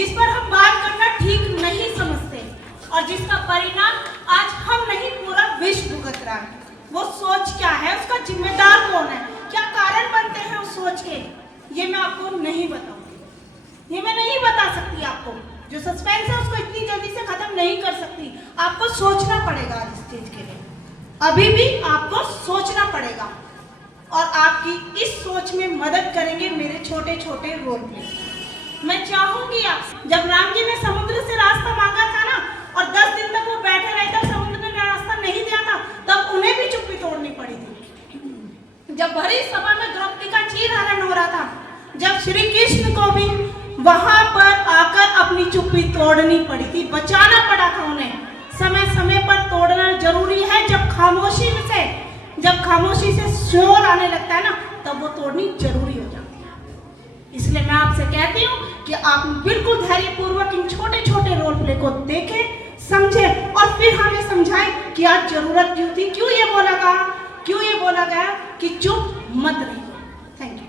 जिस पर हम बात करना ठीक नहीं समझते और जिसका परिणाम आज हम नहीं पूरा विश्व भुगत रहा है। वो सोच क्या है, उसका जिम्मेदार कौन है, क्या कारण बनते हैं उस सोच के, ये मैं आपको नहीं बताऊंगी, ये मैं नहीं बता सकती आपको। जो सस्पेंस है उसको इतनी जल्दी से खत्म नहीं कर सकती, आपको सोचना पड़ेगा इस चीज के लिए, अभी भी आपको सोचना पड़ेगा। और आपकी इस सोच में मदद करेंगे मेरे छोटे छोटे रोल प्ले। मैं चाहूंगी आपसे, जब राम जी ने समुद्र से रास्ता मांगा था ना और 10 दिन तक वो बैठे रहे थे, समुद्र ने रास्ता नहीं दिया था, तब उन्हें भी चुप्पी तोड़नी पड़ी थी। जब भरी सभा में द्रौपदी का चीरहरण हो रहा था, जब श्री कृष्ण को भी वहां पर आकर अपनी चुप्पी तोड़नी पड़ी थी, बचाना पड़ा था उन्हें। समय समय पर तोड़ना जरूरी है। जब खामोशी से शोर आने लगता है ना, तब वो तोड़नी जरूरी हो जाती है। इसलिए मैं आपसे कहती हूँ कि आप बिल्कुल धैर्यपूर्वक इन छोटे छोटे रोल प्ले को देखें, समझें और फिर हमें समझाएं कि आज जरूरत क्यों थी, क्यों ये बोला गया कि चुप मत रहिए। Thank you.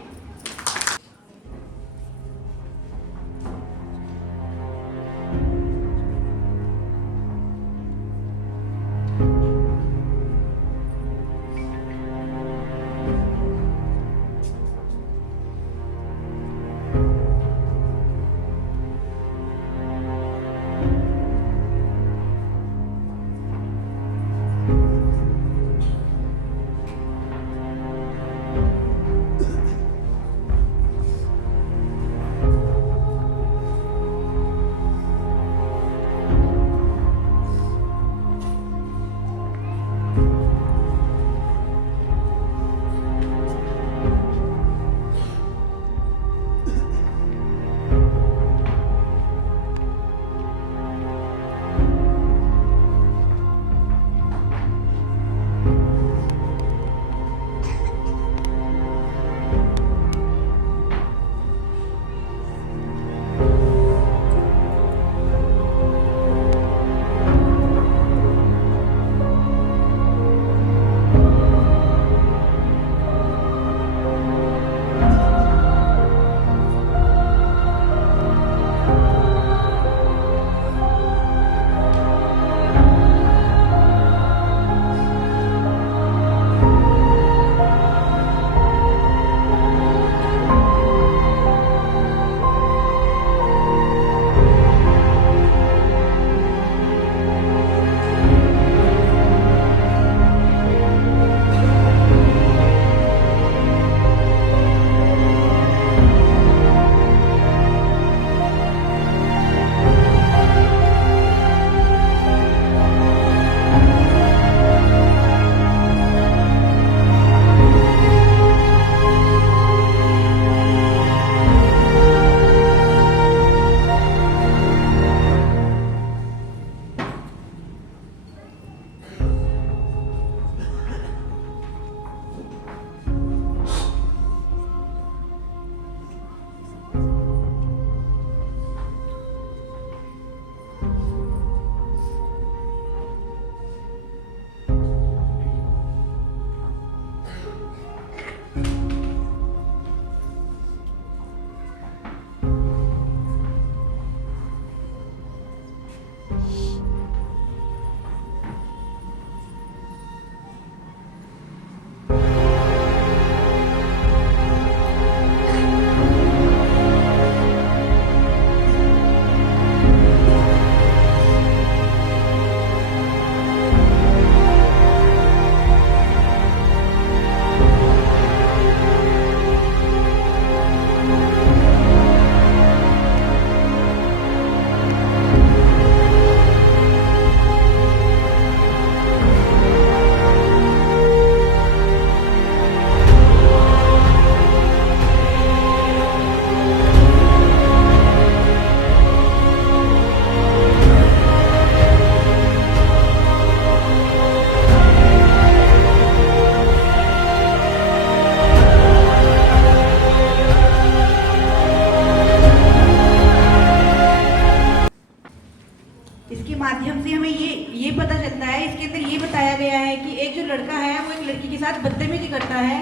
लड़का है वो एक लड़की के साथ बदतमीजी करता है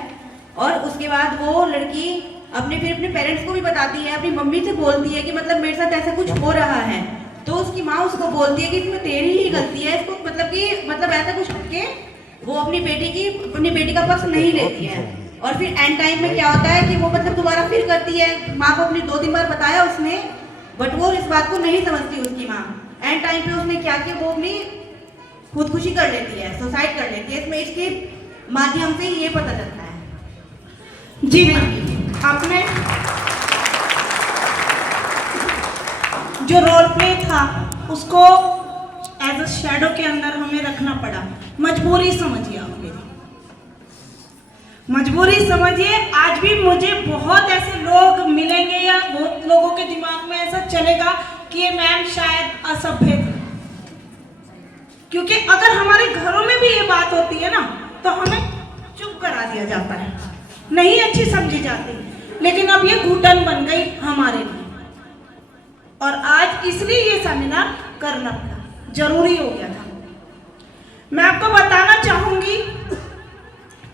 और उसके बाद वो लड़की अपने फिर अपने पेरेंट्स को भी बताती है, अपनी मम्मी से बोलती है कि मतलब मेरे साथ ऐसा कुछ हो रहा है, तो उसकी माँ उसको बोलती है कि इसमें तेरी ही गलती है, इसको मतलब ऐसा कुछ करके वो अपनी बेटी का पक्ष नहीं लेती है। और फिर एंड टाइम में क्या होता है कि वो मतलब दोबारा फिर करती है, माँ को अपनी 2-3 बार बताया उसने, बट वो इस बात को नहीं समझती उसकी माँ। एंड टाइम पे उसने क्या किया, वो अपनी खुदकुशी कर लेती है, सुसाइड कर लेती है। इसमें इसके माध्यम से ये पता चलता है। जी मैम, आपने जो रोल प्ले था उसको एज अ शैडो के अंदर हमें रखना पड़ा। मजबूरी समझिए आप मेरी, मजबूरी समझिए। आज भी मुझे बहुत ऐसे लोग मिलेंगे या बहुत लोगों के दिमाग में ऐसा चलेगा कि ये मैम शायद असभ्य थी, क्योंकि अगर हमारे घरों में भी ये बात होती है ना तो हमें चुप करा दिया जाता है, नहीं अच्छी समझी जाती। लेकिन अब ये घुटन बन गई हमारे लिए, और आज इसलिए ये सेमिनार करना पड़ा, जरूरी हो गया था। मैं आपको बताना चाहूंगी,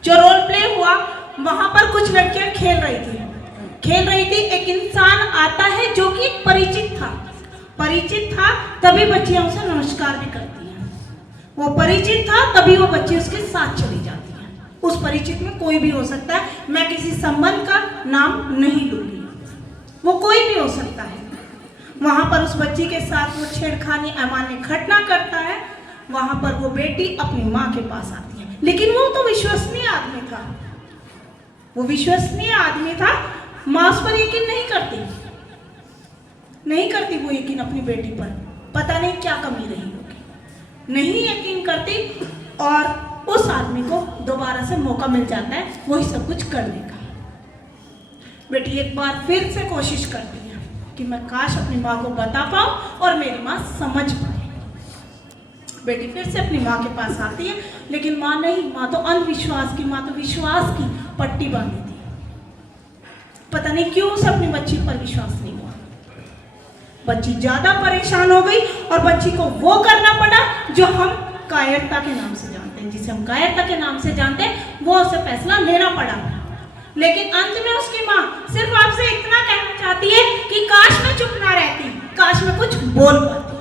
जो रोल प्ले हुआ वहां पर कुछ लड़कियां खेल रही थी। एक इंसान आता है जो कि परिचित था तभी बच्चियां उसे नमस्कार भी करती हैं। वो परिचित था तभी वो बच्ची उसके साथ चली जाती है। उस परिचित में कोई भी हो सकता है, मैं किसी संबंध का नाम नहीं लूंगी, वो कोई भी हो सकता है। वहां पर उस बच्ची के साथ वो छेड़खानी अमान्य घटना करता है। वहां पर वो बेटी अपनी माँ के पास आती है, लेकिन वो तो विश्वसनीय आदमी था, माँ उस पर यकीन नहीं करती वो यकीन अपनी बेटी पर। पता नहीं क्या कमी रही होगी, नहीं यकीन करती, और उस आदमी को दोबारा से मौका मिल जाता है वही सब कुछ करने का। बेटी एक बार फिर से कोशिश करती है कि मैं काश अपनी माँ को बता पाऊं और मेरी माँ समझ पाए। बेटी फिर से अपनी माँ के पास आती है, लेकिन माँ नहीं, माँ तो अंधविश्वास की, माँ तो विश्वास की पट्टी बांधी थी। पता नहीं क्यों उसे अपनी बच्ची पर विश्वास नहीं हुआ। बच्ची ज्यादा परेशान हो गई और बच्ची को वो करना पड़ा जो हम कायरता के नाम से जानते हैं, जिसे हम कायरता के नाम से जानते हैं, वो उसे फैसला लेना पड़ा। लेकिन अंत में उसकी माँ सिर्फ आपसे इतना कहना चाहती है कि काश मैं चुप ना रहती, काश मैं कुछ बोल पाती।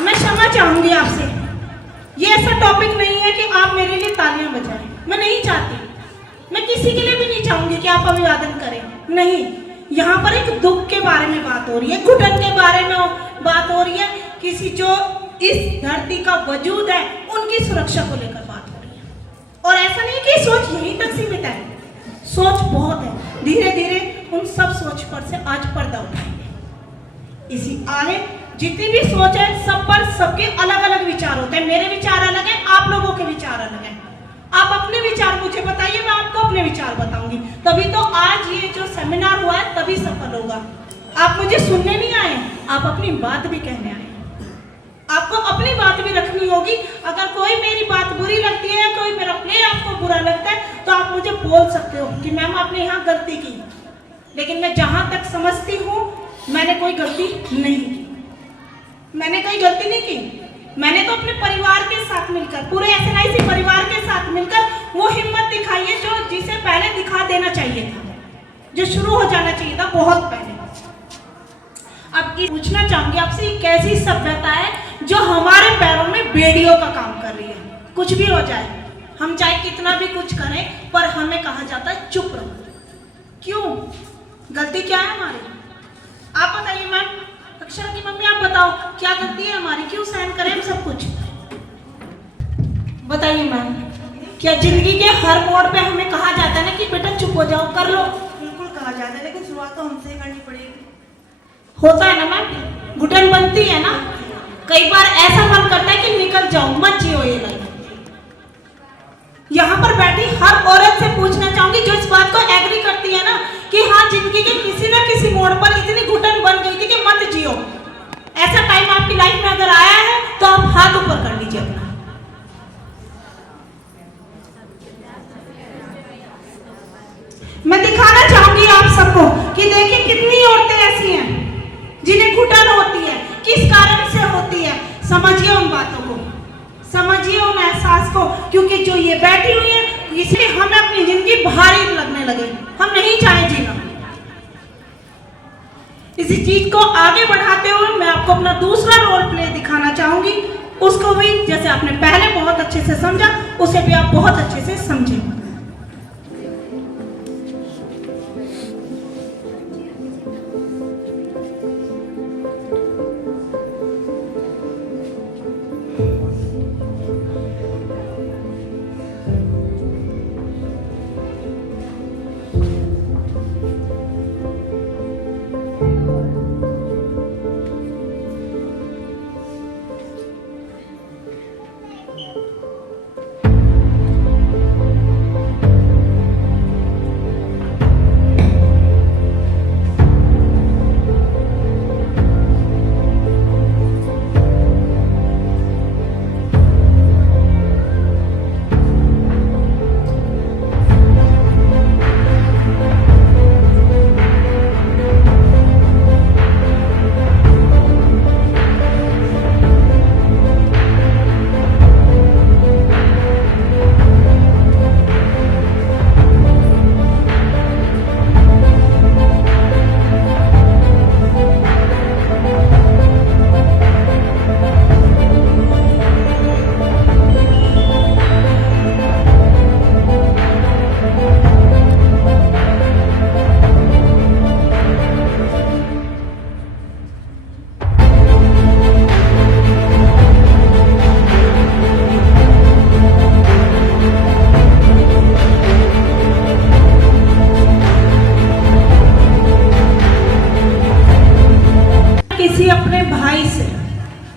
मैं क्षमा चाहूंगी आपसे, ये ऐसा टॉपिक नहीं है कि आप मेरे लिए तालियां बजाएं, मैं नहीं चाहती। मैं किसी के लिए भी नहीं चाहूंगी कि आप अभिवादन करें, नहीं। यहाँ पर एक दुख के बारे में बात हो रही है, घुटन के बारे में बात हो रही है, किसी जो इस धरती का वजूद है उनकी सुरक्षा को लेकर बात हो रही है। और ऐसा नहीं कि सोच यहीं तक सीमित है, सोच बहुत है। धीरे धीरे उन सब सोच पर से आज पर्दा उठाएंगे। इसी आगे जितनी भी सोच है सब पर सबके अलग अलग विचार होते हैं। मेरे विचार अलग हैं, आप लोगों के विचार अलग हैं। आप अपने विचार मुझे बताइए, मैं आपको अपने विचार बताऊंगी, तभी तो आज ये जो सेमिनार हुआ है तभी सफल होगा। आप मुझे सुनने नहीं आए, आप अपनी बात भी कहने आए। आपको अपनी बात भी रखनी होगी। अगर कोई मेरी बात बुरी लगती है, कोई मेरा प्ले आपको बुरा लगता है, तो आप मुझे बोल सकते हो कि मैम आपने यहाँ गलती की। लेकिन मैं जहां तक समझती हूँ मैंने कोई गलती नहीं की, मैंने कोई गलती नहीं की। मैंने तो अपने परिवार के साथ मिलकर, पूरे SNIC परिवार के साथ मिलकर वो हिम्मत दिखाई है जो जिसे पहले दिखा देना चाहिए था, जो शुरू हो जाना चाहिए था बहुत पहले। अब पूछना चाहूंगी आपसे, कैसी सभ्यता है जो हमारे पैरों में बेड़ियों का काम कर रही है? कुछ भी हो जाए, हम चाहे कितना भी कुछ करें, पर हमें कहा जाता है चुप रहो। क्यों? गलती क्या है हमारी? आप बताइए मैम, अक्षरा की मम्मी आप बताओ, क्या गलती है हमारी? क्यों सहन करें हम सब कुछ? बताइए मैम, क्या जिंदगी के हर मोड़ पे हमें कहा जाता है ना कि बेटा चुप हो जाओ, कर लो? बिल्कुल कहा जाता है, लेकिन शुरुआत तो हमसे करनी पड़ेगी। होता है ना मैम, घुटन बनती है ना, कई बार ऐसा मन करता है कि निकल जाओ, मत जियो ये लाइफ। यहाँ पर बैठी हर औरत से पूछना चाहूंगी जो इस बात को एग्री करती है ना कि हाँ जिंदगी के किसी ना किसी मोड़ पर इतनी घुटन बन गई थी कि मत जियो, ऐसा टाइम आपकी लाइफ में अगर आया है तो आप हाथ ऊपर कर लीजिए अपना। मैं दिखाना चाहूंगी आप सबको कि देखिए कितनी औरतें ऐसी हैं जिन्हें घुटन होती है, किस कारण से होती है। समझिए उन बातों को, समझिए उन एहसास को क्योंकि जो ये बैठी हुई है इसलिए हमें अपनी जिंदगी भारी लगने लगे, हम नहीं चाहे जीना। इसी चीज को आगे बढ़ाते हुए मैं आपको अपना दूसरा रोल प्ले दिखाना चाहूंगी। उसको भी जैसे आपने पहले बहुत अच्छे से समझा, उसे भी आप बहुत अच्छे से समझें।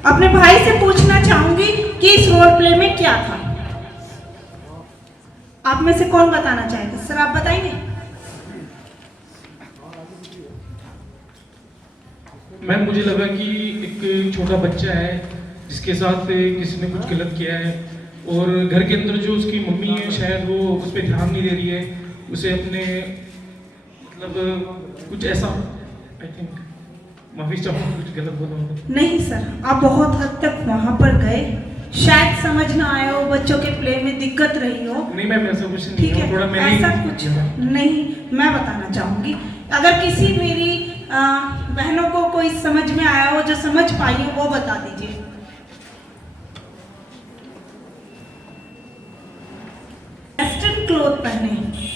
अपने भाई से पूछना चाहूंगी कि इस रोल प्ले में क्या था। आप में से कौन बताना चाहेगा? सर आप बताएंगे। मैम मुझे लगा कि एक छोटा बच्चा है जिसके साथ किसी ने कुछ गलत किया है और घर के अंदर जो उसकी मम्मी है शायद वो उस पर ध्यान नहीं दे रही है, उसे अपने मतलब कुछ ऐसा आई थिंक माफी चाहूँगा कुछ गलत बोला होगा। नहीं सर, आप बहुत हद तक वहां पर गए, शायद समझ ना आए हो, बच्चों के प्ले में दिक्कत रही हो। नहीं मैम ऐसा कुछ नहीं ठीक है, थोड़ा है, मैंने ऐसा कुछ नहीं। मैं बताना चाहूंगी, अगर किसी मेरी बहनों को कोई समझ में आया हो, जो समझ पाई हो, वो बता दीजिए। वेस्टर्न क्लोथ पहने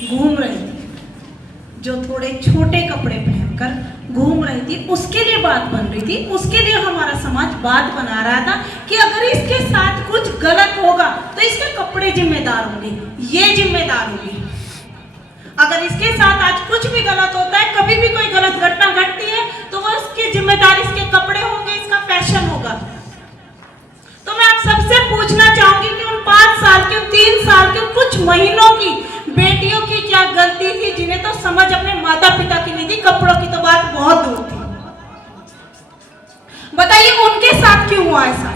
घूम रही थी, जो थोड़े छोटे कपड़े पहनकर घूम रही थी, उसके लिए बात बन रही थी। उसके लिए हमारा समाज बात बना रहा था कि अगर इसके साथ कुछ गलत होगा तो इसके कपड़े जिम्मेदार होंगे, ये जिम्मेदार होंगी। अगर इसके साथ आज कुछ भी गलत होता है, कभी भी कोई गलत घटना घटती है, तो वो उसकी जिम्मेदारी इसके कपड़े होंगे, इसका फैशन होगा। तो मैं आप सबसे पूछना चाहूंगी कि उन 5 साल के, 3 साल के, कुछ महीनों की बेटियों की क्या गलती थी, जिन्हें तो समझ अपने माता पिता की नहीं थी, कपड़ों की तो बात बहुत दूर थी। बताइए उनके साथ क्यों हुआ ऐसा?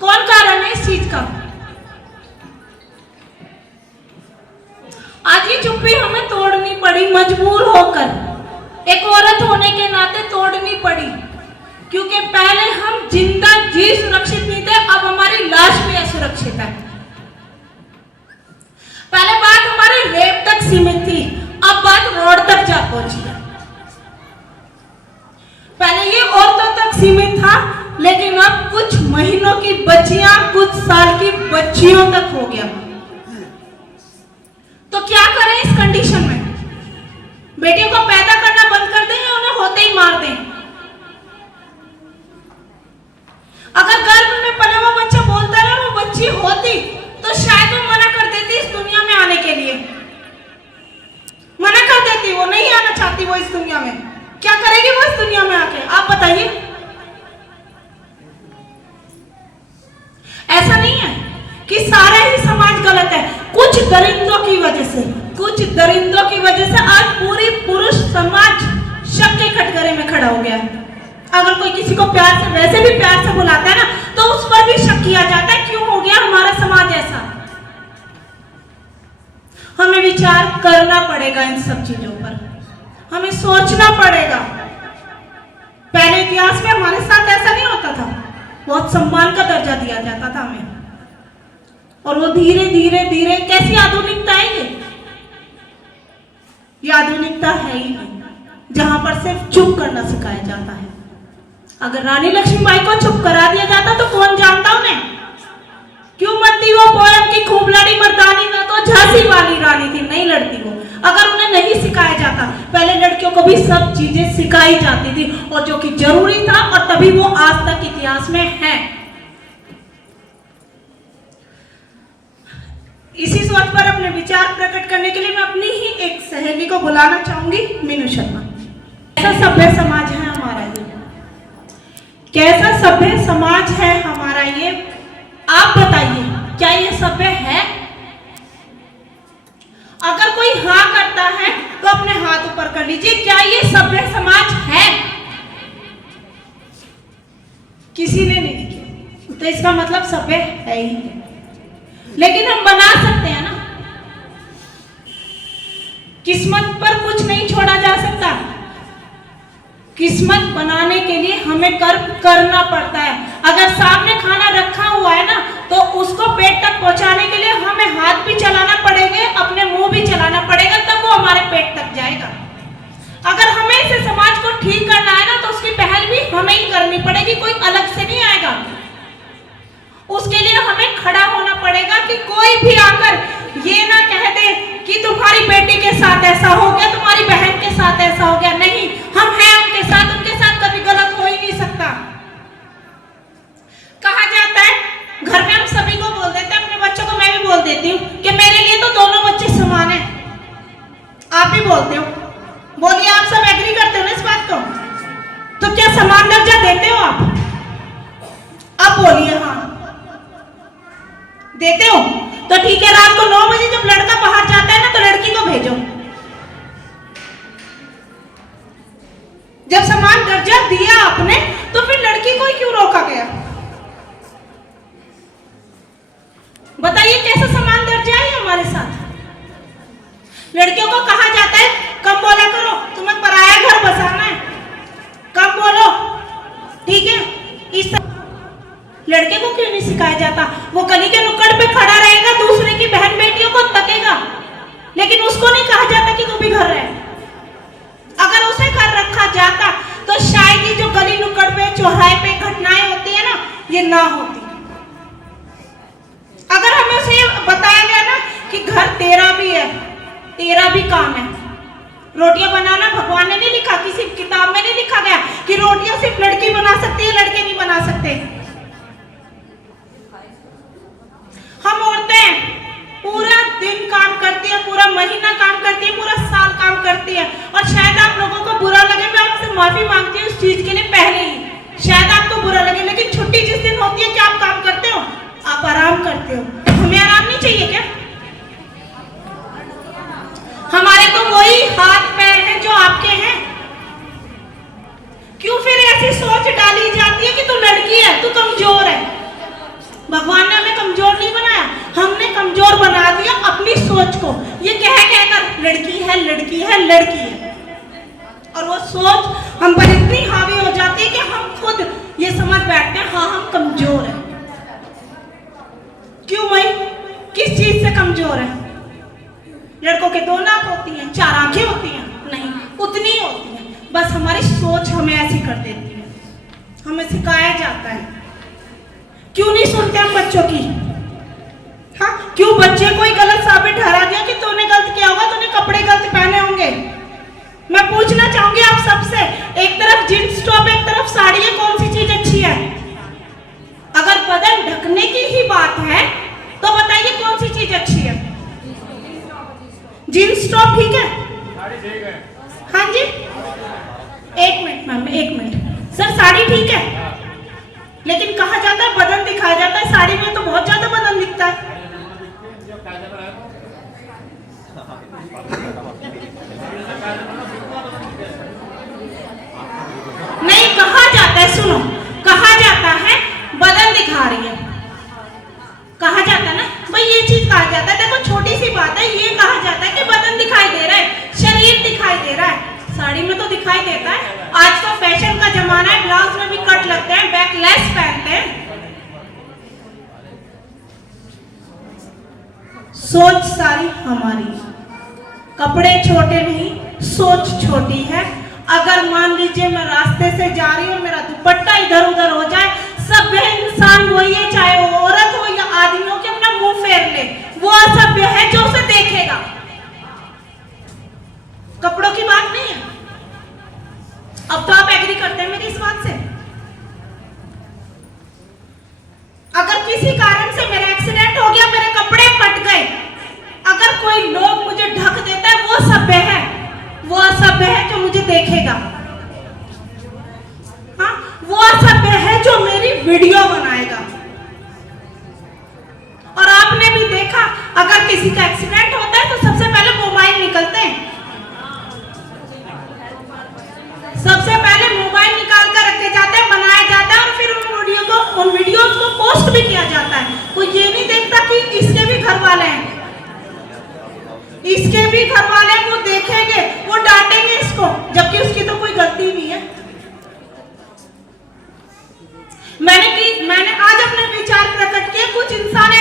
कौन कारण है इस चीज का? आज ये चुप्पी हमें तोड़नी पड़ी, मजबूर होकर, एक औरत होने के नाते तोड़नी पड़ी, क्योंकि पहले हम जिंदा जी सुरक्षित नहीं थे, अब हमारी लाश भी असुरक्षित है। पहले बात हमारे रेप तक सीमित थी, अब बात रोड तक जा पहुंची है। पहले ये औरतों तक सीमित था, लेकिन अब कुछ महीनों की बच्चियां, कुछ साल की बच्चियों तक हो गया। तो क्या करें इस कंडीशन में? बेटियों को पैदा करना बंद कर दें या उन्हें होते ही मार दें? अगर गर्भ में पले हुआ बच्चा बोलता है और वो बच्ची होती, तो शायद वो मना कर देती इस दुनिया में आने के लिए, मना कर देती, वो नहीं आना चाहती वो इस दुनिया में। क्या करेगी वो इस दुनिया में आके? आप बताइए। ऐसा नहीं है कि सारा ही समाज गलत है, कुछ दरिंदों की वजह से, कुछ दरिंदों की वजह से आज पूरी पुरुष समाज शक के कटघरे में खड़ा हो गया है। अगर कोई किसी को प्यार से, वैसे भी प्यार से बुलाता है ना, तो उस पर भी शक किया जाता है, क्यों हो गया हमारा समाज ऐसा? हमें विचार करना पड़ेगा इन सब चीजों पर, हमें सोचना पड़ेगा। पहले इतिहास में हमारे साथ ऐसा नहीं होता था, बहुत सम्मान का दर्जा दिया जाता था हमें। और वो धीरे धीरे धीरे, कैसी आधुनिकता है ये आधुनिकता है ही नहीं, जहां पर सिर्फ चुप करना सिखाया जाता है। अगर रानी लक्ष्मीबाई को चुप करा दिया जाता तो कौन जानता उन्हें? क्यों बनती वो पोयम की खूब लड़ी मर्दानी में, तो झांसी वाली रानी थी, नहीं लड़ती वो। अगर उन्हें नहीं सिखाया जाता, पहले लड़कियों को भी सब चीजें सिखाई जाती थी और जो कि जरूरी था, और तभी वो आज तक इतिहास में है। इसी सोच पर अपने विचार प्रकट करने के लिए मैं अपनी ही एक सहेली को बुलाना चाहूंगी, मीनू शर्मा। कैसा सभ्य समाज है हमारा ये, कैसा सभ्य समाज है हमारा ये, आप बताइए, क्या ये सभ्य है? अगर कोई हाँ करता है तो अपने हाथ ऊपर कर लीजिए, क्या ये सभ्य समाज है? किसी ने नहीं किया, तो इसका मतलब सभ्य है ही नहीं। लेकिन हम बना सकते हैं ना, किस्मत पर कुछ नहीं छोड़ा जा सकता। किस्मत बनाने के लिए हमें कर्म करना पड़ता है। अगर सामने खाना रखा हुआ है ना, तो उसको पेट तक पहुंचाने के लिए हमें हाथ भी चलाना पड़ेगा, अपने मुंह भी चलाना पड़ेगा, तब वो हमारे पेट तक जाएगा। अगर हमें इसे समाज को ठीक करना है ना, तो उसकी पहल भी हमें ही करनी पड़ेगी, कोई अलग से नहीं आएगा। उसके लिए हमें खड़ा होना पड़ेगा कि कोई भी आकर ये ना कह दे कि तुम्हारी बेटी के साथ ऐसा हो गया, तुम्हारी बहन के साथ ऐसा हो गया। नहीं, हम हैं उनके साथ कभी गलत हो ही नहीं सकता। कहा जाता है, घर में हम सभी को बोल देते हैं, अपने बच्चों को मैं भी बोल देती हूँ कि मेरे लिए तो दोनों बच्चे समान हैं। आप भी बोलते हो, बोलिए, आप सब एग्री करते हो ना इस बात को? तो क्या समान दर्जा देते हो आप? अब बोलिए हाँ देते हो। तो ठीक है, रात को 9 बजे जब लड़का बाहर जाता है ना, तो लड़की को भेजो। जब समान दर्जा दिया आपने, तो फिर लड़की को क्यों रोका गया? बताइए, कैसा समान दर्जा है हमारे साथ? लड़कियों को कहा जाता है कम बोला करो, तुम्हें पराया घर बसाना है, कम बोलो, ठीक है? इस लड़के को क्यों नहीं सिखाया जाता? वो गली के नुक्कड़ पे खड़ा रहेगा, दूसरे की बहन बेटियों को तकेगा, लेकिन उसको नहीं कहा जाता कि तू भी घर रह। अगर उसे घर रखा जाता तो शायद ये जो गली नुक्कड़ पे, चौराहे पे घटनाएं होती है ना, ये ना होती। अगर हमें उसे बताया गया ना कि घर तेरा भी है, तेरा भी काम है। रोटियां बनाना भगवान ने नहीं लिखा, किसी किताब में नहीं लिखा गया कि रोटियां सिर्फ लड़की बना सकती है, लड़के नहीं बना सकते। हम औरतें पूरा दिन काम करती है, पूरा महीना काम करती है, पूरा साल काम करती है। और शायद आप लोगों को बुरा लगे, मैं आपसे माफी मांगती हूँ उस चीज के लिए पहले ही। शायद आपको बुरा लगे, लेकिन छुट्टी जिस दिन होती है, क्या आप काम करते हो? आप आराम करते हो। हमें आराम नहीं चाहिए क्या? हमारे तो वही हाथ पैर हैं जो आपके हैं। क्यों फिर ऐसी सोच डाली जाती है कि तू लड़की है, तू कमजोर है? भगवान ने हमें कमजोर नहीं बनाया, हमने कमजोर बना दिया अपनी सोच को। ये कहकर लड़की है, लड़की है, लड़की है, और वो सोच हम पर इतनी हावी हो जाती है कि हम खुद ये समझ बैठते हैं, हाँ हम कमजोर हैं। क्यों भाई? किस चीज से कमजोर है? लड़कों के 2 नाक होती हैं, 4 आंखें होती हैं? नहीं, उतनी होती हैं। बस हमारी सोच हमें ऐसी कर देती है, हमें सिखाया जाता है। क्यों नहीं सुनते हम बच्चों की? हाँ, क्यों बच्चे कोई गलत साबित ठहरा दिया कि तूने गलत किया होगा, तूने कपड़े गलत पहने होंगे? मैं पूछना चाहूंगी आप सबसे, एक तरफ जींस टॉप, एक तरफ साड़ी है, कौन सी चीज अच्छी है? अगर बदन ढकने की ही बात है तो बताइए कौन सी चीज अच्छी है? जींस टॉप ठीक है? हाँ जी, 1 minute ma'am, 1 minute sir, sari ठीक है, लेकिन कहा जाता है बदन दिखाया जाता है, साड़ी में तो बहुत ज्यादा बदन दिखता है। नहीं, कहा जाता है, सुनो, कहा जाता है बदन दिखा रही है, कहा जाता है ना भाई, ये चीज कहा जाता है। देखो छोटी सी बात है, ये कहा जाता है कि बदन दिखाई दे रहा है, शरीर दिखाई दे रहा है। साड़ी में तो दिखाई देता है। आज तो फैशन का जमाना है, ब्लाउज में भी कट लगते हैं, बैकलेस पहनते हैं, सोच सारी हमारी। कपड़े छोटे नहीं, सोच छोटी है। अगर मान लीजिए मैं रास्ते से जा रही हूँ, मेरा दुपट्टा इधर उधर हो जाए, सभ्य इंसान वही है, चाहे वो औरत हो या आदमी हो, कि अपना मुंह फेर ले। वो असभ्य है जो उसे देखेगा। कपड़ों की बात नहीं है। अब तो आप एग्री करते हैं मेरी इस बात से। अगर किसी कारण से मेरा एक्सीडेंट हो गया, मेरे कपड़े फट गए, अगर कोई लोग मुझे ढक देता है, वो सभ्य है। वो असभ्य है जो मुझे देखेगा। हाँ, वो असभ्य है जो मेरी वीडियो बनाएगा। और आपने भी देखा, अगर किसी का एक्सीडेंट होता है तो सबसे पहले मोबाइल निकलते हैं। सबसे पहले मोबाइल निकाल कर रखे जाते हैं, बनाया जाता है और फिर उन वीडियोस को पोस्ट भी किया जाता है। कोई ये नहीं देखता कि इसके भी घर वाले हैं, इसके भी घर वाले, वो देखेंगे, वो डांटेंगे इसको, जबकि उसकी तो कोई गलती नहीं है। मैंने आज अपने विचार प्रकट किए। कुछ इंसान